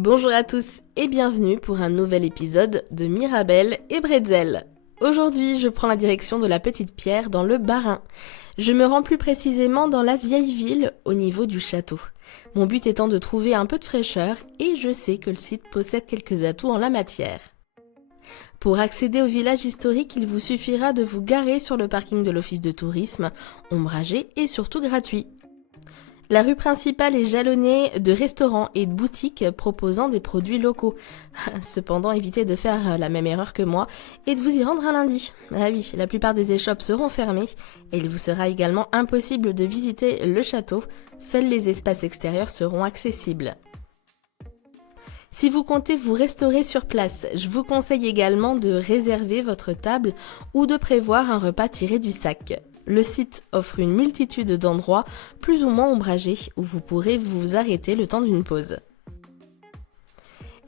Bonjour à tous et bienvenue pour un nouvel épisode de Mirabelle et Bretzel. Aujourd'hui, je prends la direction de la Petite Pierre dans le Bas-Rhin. Je me rends plus précisément dans la vieille ville au niveau du château. Mon but étant de trouver un peu de fraîcheur et je sais que le site possède quelques atouts en la matière. Pour accéder au village historique, il vous suffira de vous garer sur le parking de l'office de tourisme, ombragé et surtout gratuit. La rue principale est jalonnée de restaurants et de boutiques proposant des produits locaux. Cependant, évitez de faire la même erreur que moi et de vous y rendre un lundi. Ah oui, la plupart des échoppes seront fermées et il vous sera également impossible de visiter le château. Seuls les espaces extérieurs seront accessibles. Si vous comptez vous restaurer sur place, je vous conseille également de réserver votre table ou de prévoir un repas tiré du sac. Le site offre une multitude d'endroits plus ou moins ombragés où vous pourrez vous arrêter le temps d'une pause.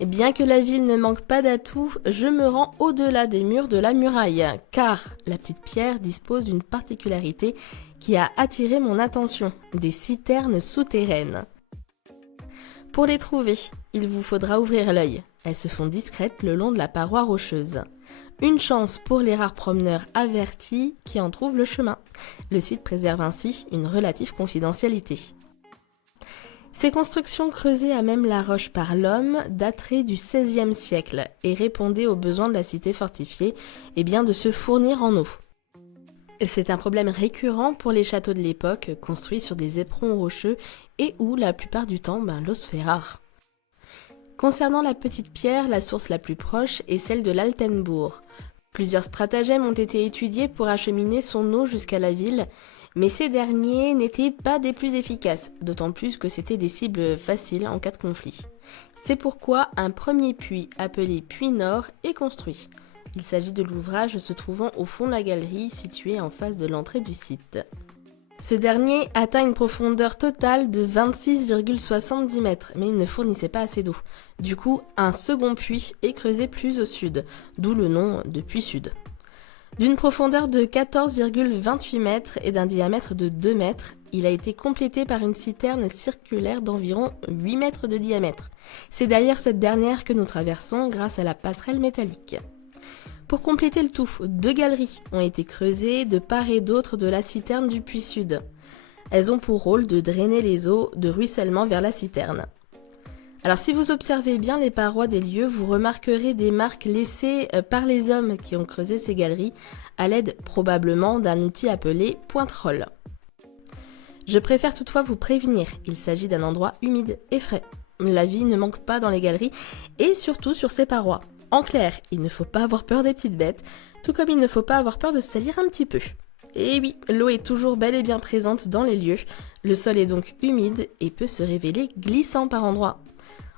Et bien que la ville ne manque pas d'atouts, je me rends au-delà des murs de la muraille, car la Petite Pierre dispose d'une particularité qui a attiré mon attention, des citernes souterraines. Pour les trouver, il vous faudra ouvrir l'œil. Elles se font discrètes le long de la paroi rocheuse. Une chance pour les rares promeneurs avertis qui en trouvent le chemin. Le site préserve ainsi une relative confidentialité. Ces constructions creusées à même la roche par l'homme dateraient du XVIe siècle et répondaient aux besoins de la cité fortifiée de se fournir en eau. C'est un problème récurrent pour les châteaux de l'époque, construits sur des éperons rocheux et où, la plupart du temps, l'eau se fait rare. Concernant la Petite Pierre, la source la plus proche est celle de l'Altenbourg. Plusieurs stratagèmes ont été étudiés pour acheminer son eau jusqu'à la ville, mais ces derniers n'étaient pas des plus efficaces, d'autant plus que c'étaient des cibles faciles en cas de conflit. C'est pourquoi un premier puits, appelé Puits Nord, est construit. Il s'agit de l'ouvrage se trouvant au fond de la galerie, située en face de l'entrée du site. Ce dernier atteint une profondeur totale de 26,70 mètres, mais il ne fournissait pas assez d'eau. Du coup, un second puits est creusé plus au sud, d'où le nom de puits sud. D'une profondeur de 14,28 mètres et d'un diamètre de 2 mètres, il a été complété par une citerne circulaire d'environ 8 mètres de diamètre. C'est d'ailleurs cette dernière que nous traversons grâce à la passerelle métallique. Pour compléter le tout, 2 galeries ont été creusées de part et d'autre de la citerne du puits sud. Elles ont pour rôle de drainer les eaux de ruissellement vers la citerne. Alors si vous observez bien les parois des lieux, vous remarquerez des marques laissées par les hommes qui ont creusé ces galeries à l'aide probablement d'un outil appelé pointerolle. Je préfère toutefois vous prévenir, il s'agit d'un endroit humide et frais. La vie ne manque pas dans les galeries et surtout sur ces parois. En clair, il ne faut pas avoir peur des petites bêtes, tout comme il ne faut pas avoir peur de se salir un petit peu. Et oui, l'eau est toujours bel et bien présente dans les lieux, le sol est donc humide et peut se révéler glissant par endroits.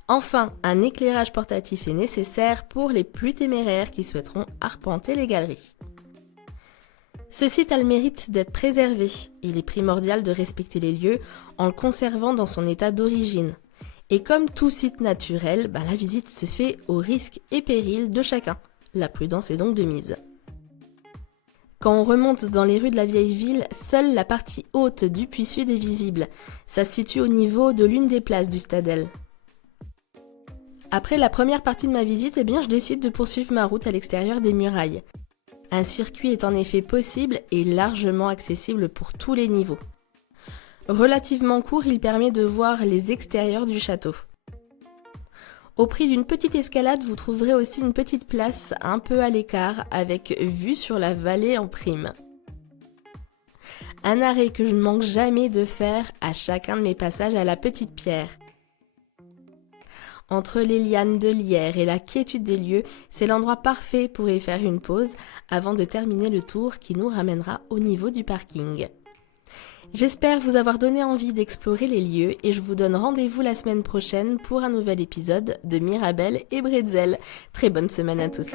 Enfin, un éclairage portatif est nécessaire pour les plus téméraires qui souhaiteront arpenter les galeries. Ce site a le mérite d'être préservé. Il est primordial de respecter les lieux en le conservant dans son état d'origine. Et comme tout site naturel, la visite se fait au risque et péril de chacun. La prudence est donc de mise. Quand on remonte dans les rues de la vieille ville, seule la partie haute du puits sud est visible. Ça se situe au niveau de l'une des places du Stadel. Après la première partie de ma visite, je décide de poursuivre ma route à l'extérieur des murailles. Un circuit est en effet possible et largement accessible pour tous les niveaux. Relativement court, il permet de voir les extérieurs du château. Au prix d'une petite escalade, vous trouverez aussi une petite place un peu à l'écart avec vue sur la vallée en prime. Un arrêt que je ne manque jamais de faire à chacun de mes passages à la Petite Pierre. Entre les lianes de lierre et la quiétude des lieux, c'est l'endroit parfait pour y faire une pause avant de terminer le tour qui nous ramènera au niveau du parking. J'espère vous avoir donné envie d'explorer les lieux et je vous donne rendez-vous la semaine prochaine pour un nouvel épisode de Mirabelle et Bretzel. Très bonne semaine à tous.